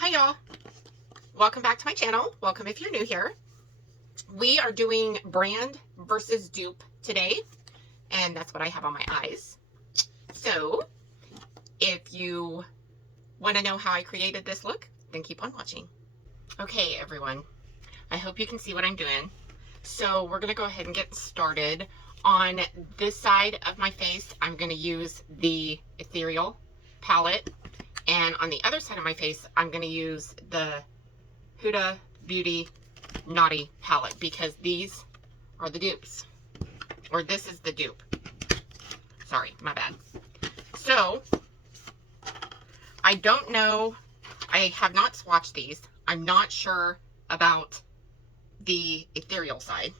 Hi y'all, welcome back to my channel. Welcome if you're new here. We are doing brand versus dupe today, and that's what I have on my eyes. So if you want to know how I created this look, then keep on watching. Okay everyone, I hope you can see what I'm doing. So we're going to go ahead and get started. On this side of my face, I'm going to use the Ethereal palette. And on the other side of my face, I'm going to use the Huda Beauty Naughty palette because these are the dupes. Or this is the dupe. Sorry, my bad. So, I don't know. I have not swatched these. I'm not sure about the Ethereal side.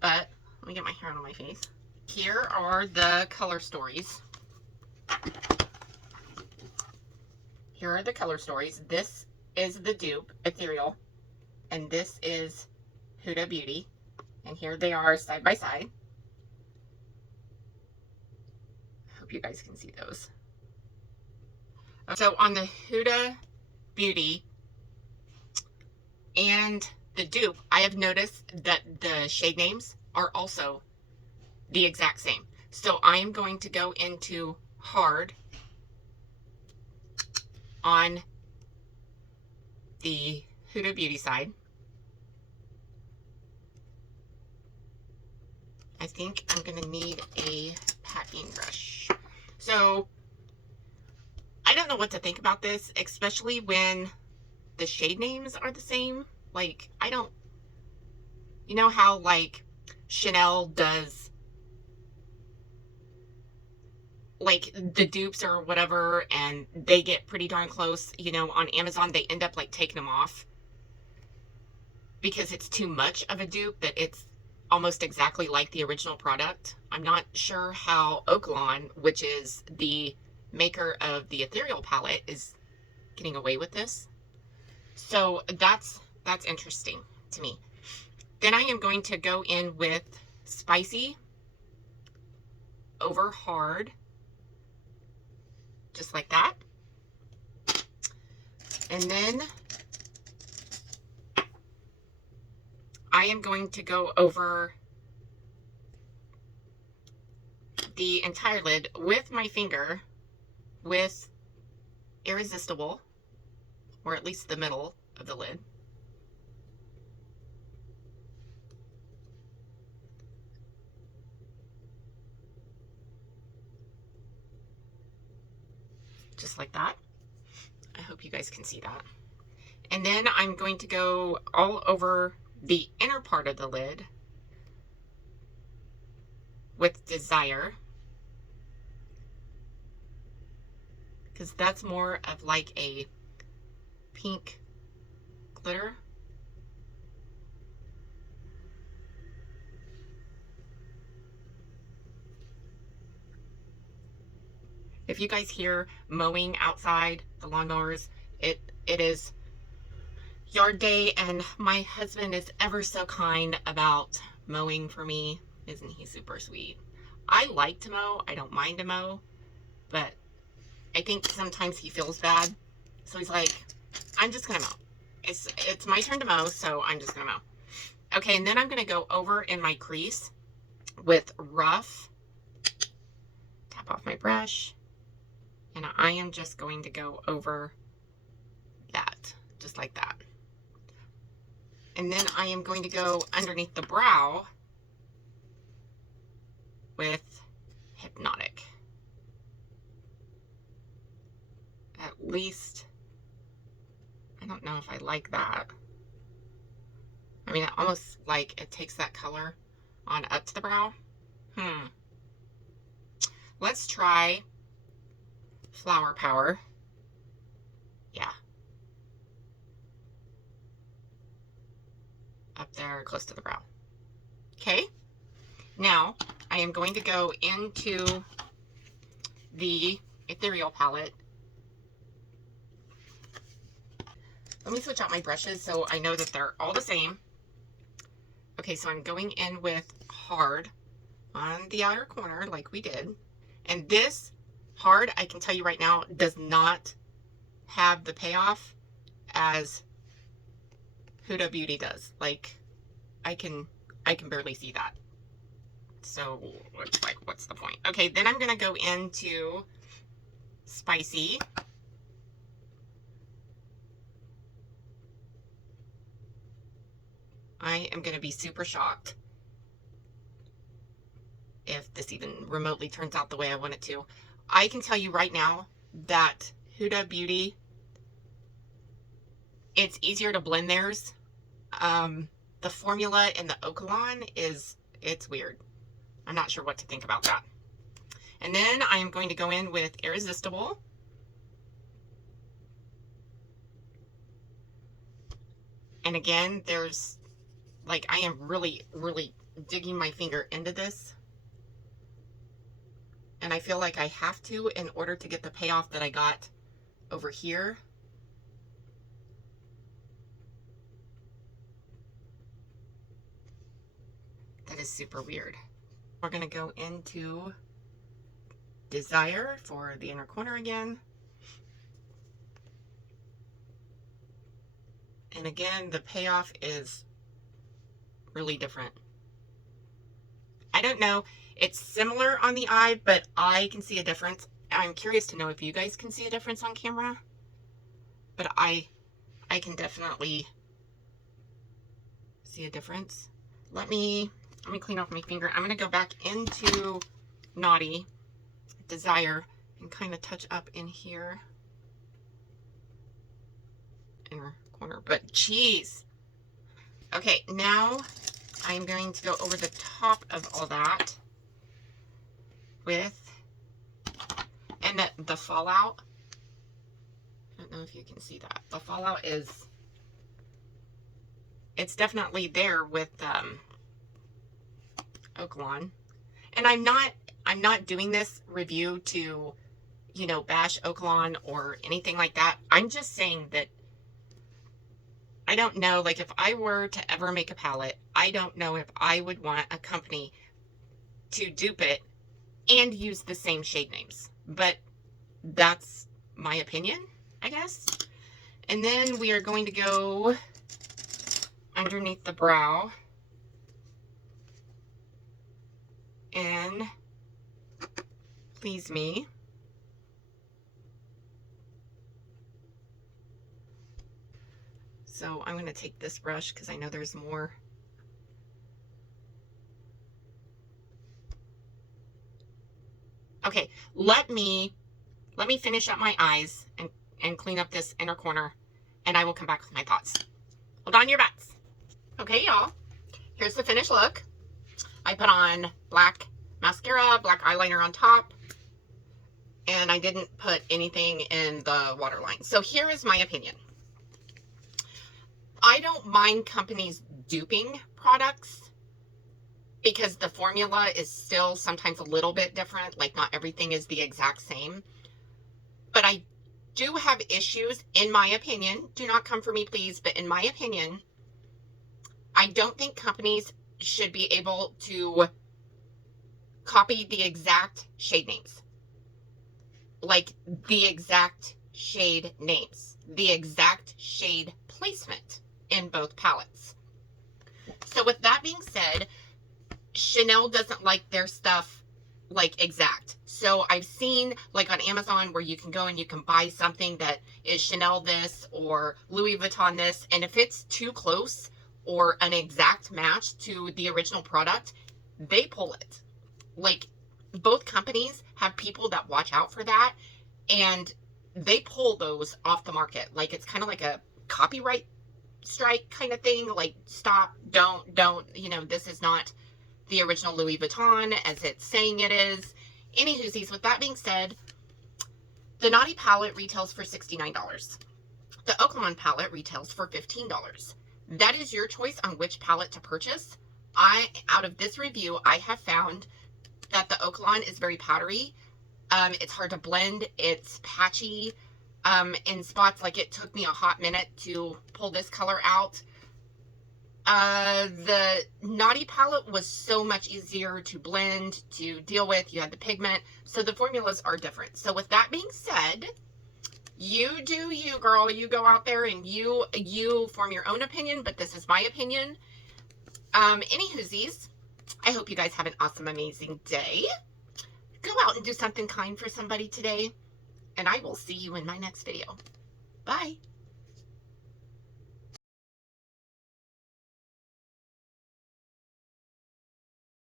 But, let me get my hair out of my face. Here are the color stories. Here are the color stories. This is the dupe, Ethereal, and this is Huda Beauty. And here they are side by side. I hope you guys can see those. So on the Huda Beauty and the dupe, I have noticed that the shade names are also the exact same. So I am going to go into hard on the Huda Beauty side. I think I'm going to need a packing brush. So, I don't know what to think about this, especially when the shade names are the same. Like, I don't, you know how like Chanel does like the dupes or whatever, and they get pretty darn close, you know, on Amazon, they end up like taking them off because it's too much of a dupe that it's almost exactly like the original product. I'm not sure how OKALAN, which is the maker of the Ethereal palette, is getting away with this. So that's interesting to me. Then I am going to go in with Spicy over Hard, just like that. And then I am going to go over the entire lid with my finger with Irresistible, or at least the middle of the lid. Just like that. I hope you guys can see that. And then I'm going to go all over the inner part of the lid with Desire, because that's more of like a pink glitter. If you guys hear mowing outside, the lawnmowers, it is yard day, and my husband is ever so kind about mowing for me. Isn't he super sweet? I like to mow. I don't mind to mow, but I think sometimes he feels bad. So he's like, I'm just gonna mow. It's my turn to mow, so I'm just gonna mow. Okay, and then I'm gonna go over in my crease with Rough. Tap off my brush. And I am just going to go over that, just like that. And then I am going to go underneath the brow with Hypnotic. At least, I don't know if I like that. I mean, almost like it takes that color on up to the brow. Let's try Flower Power. Yeah. Up there close to the brow. Okay. Now I am going to go into the Ethereal palette. Let me switch out my brushes so I know that they're all the same. Okay, so I'm going in with Hard on the outer corner like we did. And this Hard, I can tell you right now, does not have the payoff as Huda Beauty does. Like, I can barely see that. So it's like, what's the point? Okay, then I'm gonna go into Spicy. I am gonna be super shocked if this even remotely turns out the way I want it to. I can tell you right now that Huda Beauty, it's easier to blend theirs. The formula in the OKALAN it's weird. I'm not sure what to think about that. And then I am going to go in with Irresistible. And again, there's, like, I am really, really digging my finger into this. And I feel like I have to in order to get the payoff that I got over here. That is super weird. We're going to go into Desire for the inner corner again. And again, the payoff is really different. I don't know. It's similar on the eye, but I can see a difference. I'm curious to know if you guys can see a difference on camera. But I can definitely see a difference. Let me clean off my finger. I'm going to go back into Naughty Desire and kind of touch up in here. Inner corner. But geez. Okay, now I'm going to go over the top of all that with, and the fallout. I don't know if you can see that. The fallout is, it's definitely there with OKALAN. And I'm not doing this review to, you know, bash OKALAN or anything like that. I'm just saying that I don't know, like, if I were to ever make a palette, I don't know if I would want a company to dupe it and use the same shade names. But that's my opinion, I guess. And then we are going to go underneath the brow and Please Me. So I'm going to take this brush because I know there's more. Okay, let me finish up my eyes and clean up this inner corner, and I will come back with my thoughts. Hold on your butts. Okay, y'all. Here's the finished look. I put on black mascara, black eyeliner on top, and I didn't put anything in the waterline. So here is my opinion. I don't mind companies duping products because the formula is still sometimes a little bit different. Like, not everything is the exact same. But I do have issues, in my opinion. Do not come for me, please. But in my opinion, I don't think companies should be able to copy the exact shade names. Like, the exact shade names. The exact shade placement in both palettes. So with that being said, Chanel doesn't like their stuff like exact. So I've seen like on Amazon where you can go and you can buy something that is Chanel this or Louis Vuitton this, and if it's too close or an exact match to the original product, they pull it. Like, both companies have people that watch out for that, and they pull those off the market. Like, it's kind of like a copyright strike kind of thing. Like, stop, don't, you know, this is not the original Louis Vuitton as it's saying it is. Anywhoosies, with that being said, the Naughty palette retails for $69. The OKALAN palette retails for $15. That is your choice on which palette to purchase. Out of this review, I have found that the OKALAN is very powdery. It's hard to blend. It's patchy. In spots, like, it took me a hot minute to pull this color out. The Naughty palette was so much easier to blend, to deal with. You had the pigment, so the formulas are different. So with that being said, You do you, girl. You go out there and you form your own opinion, but this is my opinion. Any whoosies, I hope you guys have an awesome, amazing day. Go out and do something kind for somebody today, and I will see you in my next video. Bye.